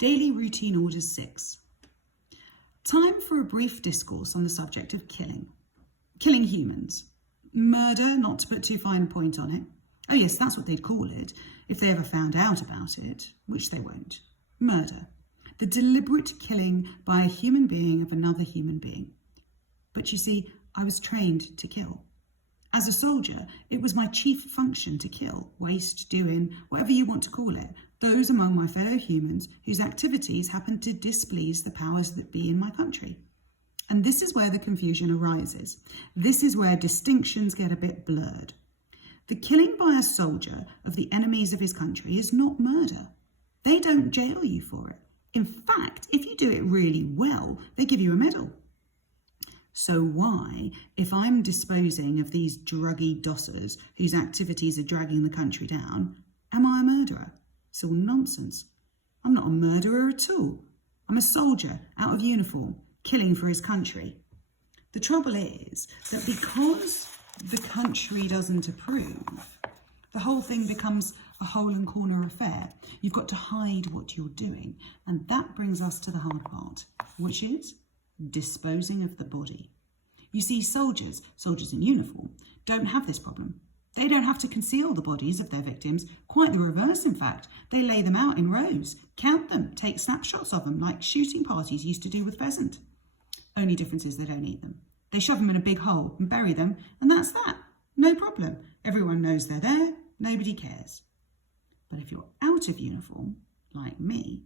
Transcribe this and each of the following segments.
Daily Routine Orders 6. Time for a brief discourse on the subject of killing. Killing humans. Murder, not to put too fine a point on it. Oh yes, that's what they'd call it, if they ever found out about it, which they won't. Murder. The deliberate killing by a human being of another human being. But you see, I was trained to kill. As a soldier, it was my chief function to kill, waste, doing, whatever you want to call it, those among my fellow humans whose activities happened to displease the powers that be in my country. And this is where the confusion arises. This is where distinctions get a bit blurred. The killing by a soldier of the enemies of his country is not murder. They don't jail you for it. In fact, if you do it really well, they give you a medal. So why, if I'm disposing of these druggy dossers whose activities are dragging the country down, am I a murderer? It's all nonsense. I'm not a murderer at all. I'm a soldier out of uniform, killing for his country. The trouble is that because the country doesn't approve, the whole thing becomes a hole and corner affair. You've got to hide what you're doing. And that brings us to the hard part, which is disposing of the body. You see, soldiers in uniform, don't have this problem. They don't have to conceal the bodies of their victims. Quite the reverse, in fact. They lay them out in rows, count them, take snapshots of them like shooting parties used to do with pheasant. Only difference is they don't eat them. They shove them in a big hole and bury them, and that's that. No problem. Everyone knows they're there. Nobody cares. But if you're out of uniform, like me,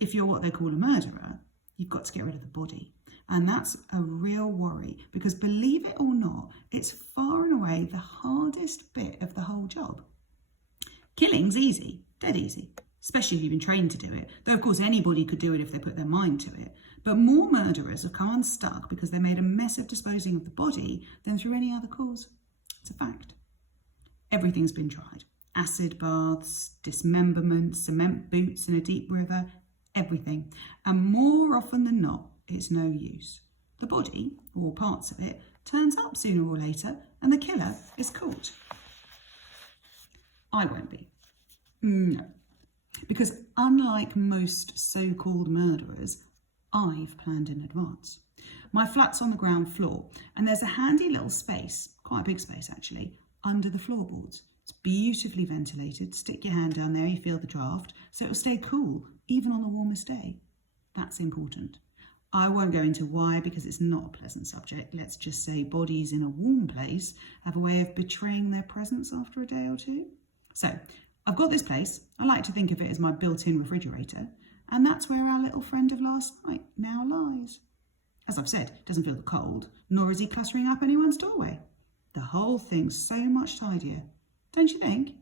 if you're what they call a murderer, you've got to get rid of the body. And that's a real worry because, believe it or not, it's far and away the hardest bit of the whole job. Killing's easy, dead easy, especially if you've been trained to do it. Though, of course, anybody could do it if they put their mind to it. But more murderers have come unstuck because they made a mess of disposing of the body than through any other cause. It's a fact. Everything's been tried. Acid baths, dismemberment, cement boots in a deep river, everything. And more often than not, it's no use. The body, or parts of it, turns up sooner or later and the killer is caught. I won't be. No. Because unlike most so-called murderers, I've planned in advance. My flat's on the ground floor and there's a handy little space, quite a big space actually, under the floorboards. It's beautifully ventilated. Stick your hand down there, you feel the draft, so it'll stay cool even on the warmest day. That's important. I won't go into why because it's not a pleasant subject. Let's just say bodies in a warm place have a way of betraying their presence after a day or two. So I've got this place. I like to think of it as my built-in refrigerator. And that's where our little friend of last night now lies. As I've said, doesn't feel the cold, nor is he cluttering up anyone's doorway. The whole thing's so much tidier, don't you think?